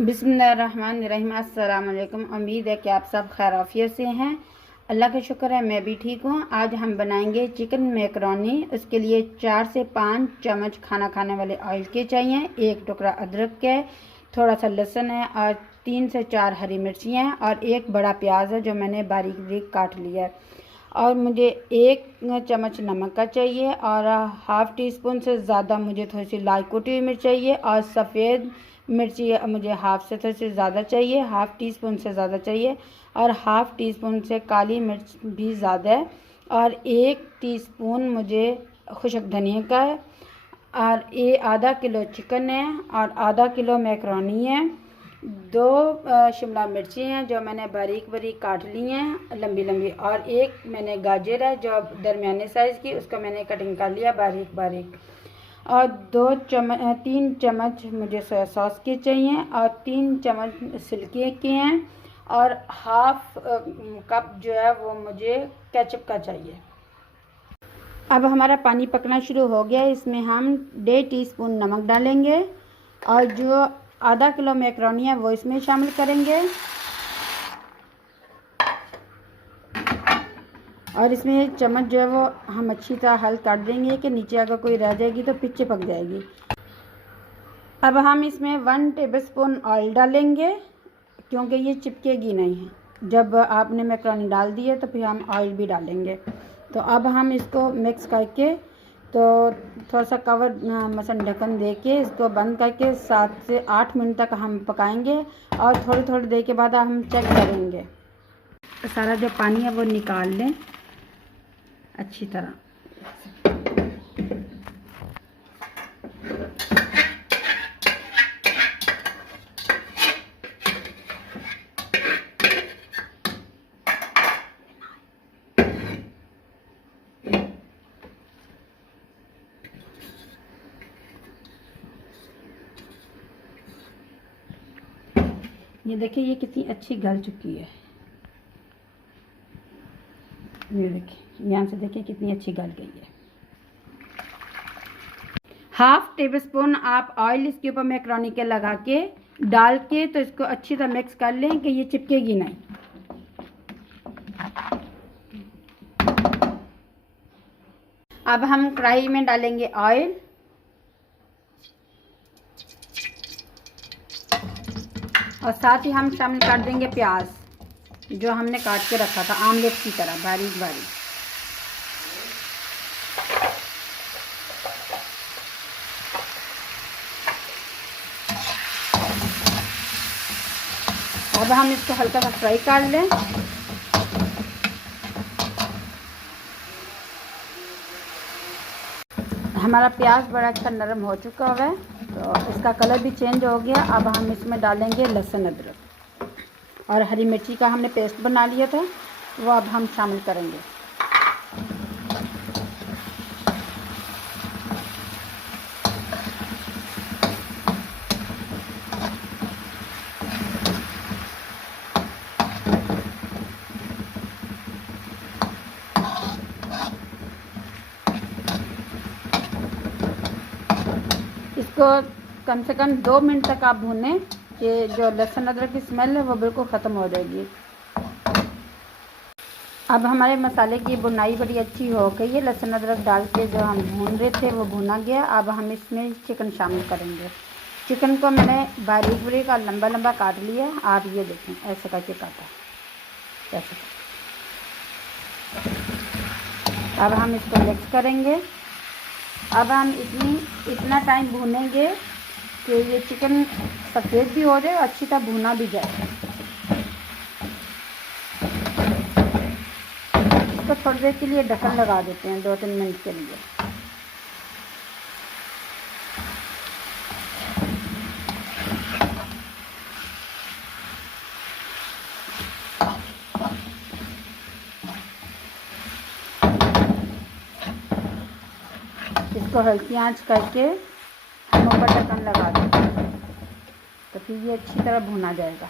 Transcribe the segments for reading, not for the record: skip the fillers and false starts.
बिस्मिल्लाहिर्रहमानिर्रहीम। अस्सलाम वालेकुम। उम्मीद है कि आप सब खैरियत से हैं। अल्लाह का शुक्र है मैं भी ठीक हूँ। आज हम बनाएंगे चिकन मैकरोनी। उसके लिए 4 से 5 चम्मच खाना खाने वाले ऑयल के चाहिए, 1 टुकड़ा अदरक के, थोड़ा सा लहसुन है और 3 से 4 हरी मिर्चियाँ हैं और 1 बड़ा प्याज है जो मैंने बारीक बारीक काट लिया है। और मुझे 1 चम्मच नमक का चाहिए और हाफ़ टी स्पून से ज़्यादा मुझे थोड़ी सी लाल कुटी हुई मिर्च चाहिए और सफ़ेद मिर्ची मुझे हाफ़ से थोड़ी सी ज़्यादा चाहिए, हाफ़ टी स्पून से ज़्यादा चाहिए और हाफ़ टी स्पून से काली मिर्च भी ज़्यादा है और 1 टीस्पून मुझे खुशक धनिया का है और ये आधा किलो चिकन है और आधा किलो मैकरोनी है। 2 शिमला मिर्ची हैं जो मैंने बारीक बारीक काट ली हैं लंबी लंबी और 1 मैंने गाजर है जो दरमियाने साइज़ की, उसका मैंने कटिंग कर लिया बारीक बारीक और 3 चम्मच मुझे सोया सॉस के चाहिए और 3 चम्मच सिरके के हैं और हाफ़ कप जो है वो मुझे केचप का चाहिए। अब हमारा पानी पकना शुरू हो गया है। इसमें हम 1.5 टीस्पून नमक डालेंगे और जो आधा किलो मैकरोनी है वो इसमें शामिल करेंगे और इसमें चम्मच जो है वो हम अच्छी तरह हल कर देंगे कि नीचे अगर कोई रह जाएगी तो पीछे पक जाएगी। अब हम इसमें 1 टेबलस्पून ऑयल डालेंगे क्योंकि ये चिपकेगी नहीं है। जब आपने मैकरोनी डाल दी है तो फिर हम ऑयल भी डालेंगे। तो अब हम इसको मिक्स करके तो थोड़ा सा कवर मसलन ढक्कन दे के इसको बंद करके 7 से 8 मिनट तक हम पकाएंगे और थोड़ी थोड़ी देर के बाद हम चेक करेंगे। सारा जो पानी है वो निकाल लें अच्छी तरह। ये देखिए ये कितनी अच्छी गल चुकी है। ये देखिए यहाँ से देखिए कितनी अच्छी गल गई है। हाफ़ टेबलस्पून आप ऑयल इसके ऊपर मैकरोनी के लगा के डाल के तो इसको अच्छी तरह मिक्स कर लें कि ये चिपकेगी नहीं। अब हम कढ़ाई में डालेंगे ऑयल और साथ ही हम शामिल कर देंगे प्याज जो हमने काट के रखा था आमलेट की तरह बारीक बारीक। अब हम इसको हल्का सा फ्राई कर लें। हमारा प्याज बड़ा अच्छा नरम हो चुका हुआ है तो इसका कलर भी चेंज हो गया। अब हम इसमें डालेंगे लहसुन अदरक और हरी मिर्ची का हमने पेस्ट बना लिया था वो अब हम शामिल करेंगे। इसको कम से कम 2 मिनट तक आप भूनें कि जो लहसुन अदरक की स्मेल है वो बिल्कुल ख़त्म हो जाएगी। अब हमारे मसाले की भुनाई बड़ी अच्छी हो गई है। लहसुन अदरक डाल के जो हम भून रहे थे वो भुना गया। अब हम इसमें चिकन शामिल करेंगे। चिकन को मैंने बारीक बारीक और लंबा लंबा काट लिया। आप ये देखें ऐसे करके काटा ऐसे। अब हम इसको मिक्स करेंगे। अब हम इतना टाइम भूनेंगे कि ये चिकन सफ़ेद भी हो जाए और अच्छी तरह भुना भी जाए। इसको थोड़ी देर के लिए ढक्कन लगा देते हैं 2-3 मिनट के लिए। इसको हल्की आंच करके हम ऊपर ढक्कन लगा देंगे तो फिर ये अच्छी तरह भुना जाएगा।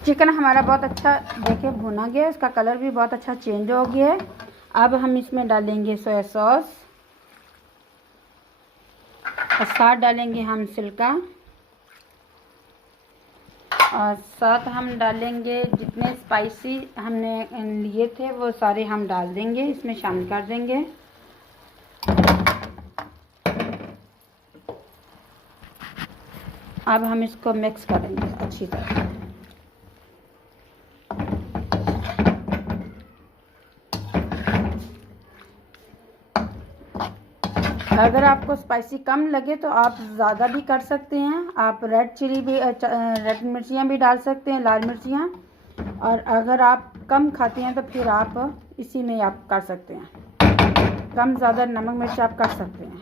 चिकन हमारा बहुत अच्छा देखिए भुना गया, इसका कलर भी बहुत अच्छा चेंज हो गया है। अब हम इसमें डालेंगे सोया सॉस और साथ डालेंगे हम सिरका और साथ हम डालेंगे जितने स्पाइसी हमने लिए थे वो सारे हम डाल देंगे, इसमें शामिल कर देंगे। अब हम इसको मिक्स करेंगे अच्छी तरह। अगर आपको स्पाइसी कम लगे तो आप ज़्यादा भी कर सकते हैं। आप रेड मिर्चियाँ भी डाल सकते हैं, लाल मिर्चियाँ। और अगर आप कम खाते हैं तो फिर आप इसी में आप कर सकते हैं, कम ज़्यादा नमक मिर्च आप कर सकते हैं।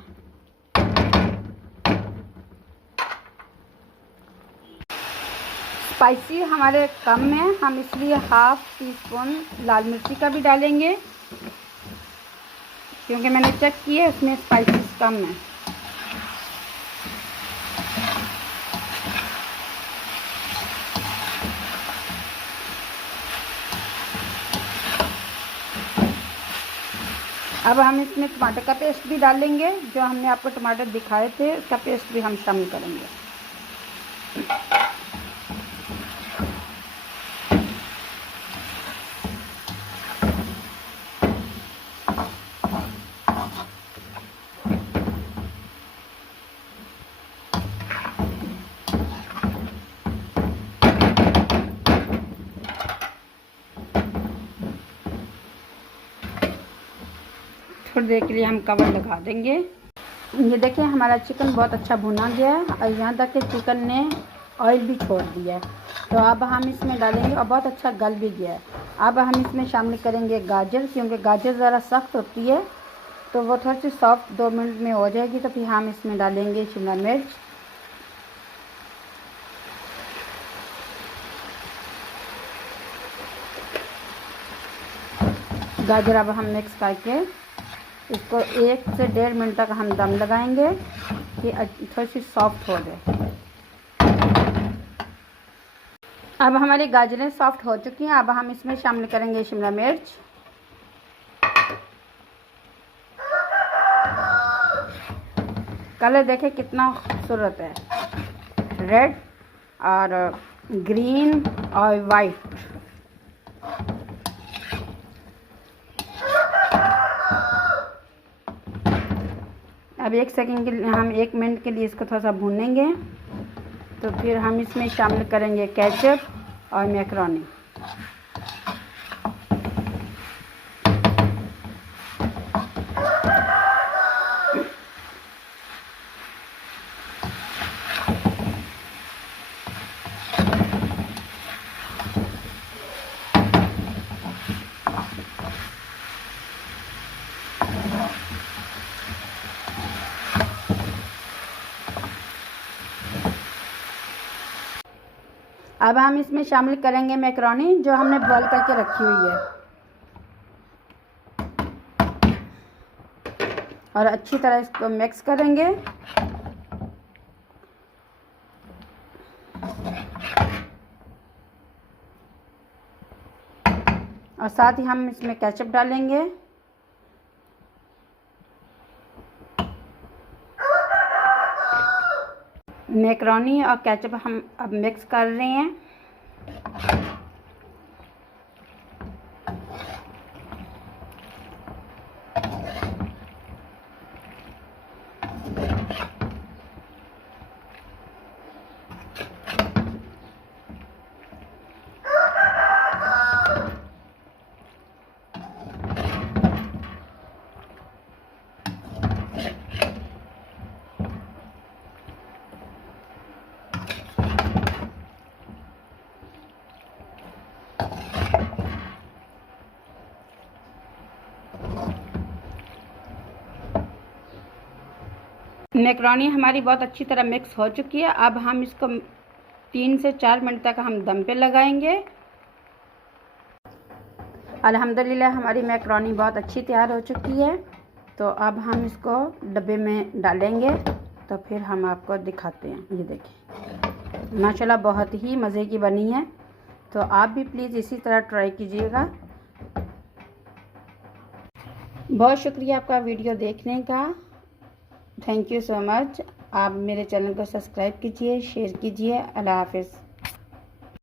स्पाइसी हमारे कम है, हम इसलिए हाफ़ टी स्पून लाल मिर्ची का भी डालेंगे, क्योंकि मैंने चेक किया उसमें स्पाइसेस कम है। अब हम इसमें टमाटर का पेस्ट भी डालेंगे, जो हमने आपको टमाटर दिखाए थे उसका पेस्ट भी हम शामिल करेंगे। थोड़ी देर के लिए हम कवर लगा देंगे। ये देखिए हमारा चिकन बहुत अच्छा भुना गया है और यहाँ तक कि चिकन ने ऑयल भी छोड़ दिया है। तो अब हम इसमें डालेंगे और बहुत अच्छा गल भी गया है। अब हम इसमें शामिल करेंगे गाजर, क्योंकि गाजर ज़रा सख्त होती है तो वो थोड़ी सी सॉफ्ट 2 मिनट में हो जाएगी। तो फिर हम इसमें डालेंगे शिमला मिर्च, गाजर। अब हम मिक्स करके इसको 1 से 1.5 मिनट तक हम दम लगाएंगे कि थोड़ी सी सॉफ्ट हो जाए। अब हमारी गाजरें सॉफ्ट हो चुकी हैं। अब हम इसमें शामिल करेंगे शिमला मिर्च, कलर देखें कितना खूबसूरत है, रेड और ग्रीन और वाइट। अब 1 सेकंड के लिए, हम 1 मिनट के लिए इसको थोड़ा सा भूनेंगे। तो फिर हम इसमें शामिल करेंगे केचप और मैकरोनी। अब हम इसमें शामिल करेंगे मैकरोनी, जो हमने बॉईल करके रखी हुई है, और अच्छी तरह इसको मिक्स करेंगे। और साथ ही हम इसमें केचप डालेंगे। मैकरोनी और केचप हम अब मिक्स कर रहे हैं। मैकरोनी हमारी बहुत अच्छी तरह मिक्स हो चुकी है। अब हम इसको 3 से 4 मिनट तक हम दम पे लगाएंगे। अल्हम्दुलिल्लाह हमारी मैकरोनी बहुत अच्छी तैयार हो चुकी है। तो अब हम इसको डब्बे में डालेंगे, तो फिर हम आपको दिखाते हैं। ये देखिए माशाल्लाह बहुत ही मज़े की बनी है। तो आप भी प्लीज़ इसी तरह ट्राई कीजिएगा। बहुत शुक्रिया आपका वीडियो देखने का। Thank you so much. आप मेरे चैनल को सब्सक्राइब कीजिए, शेयर कीजिए। अल्लाह हाफ़िज़।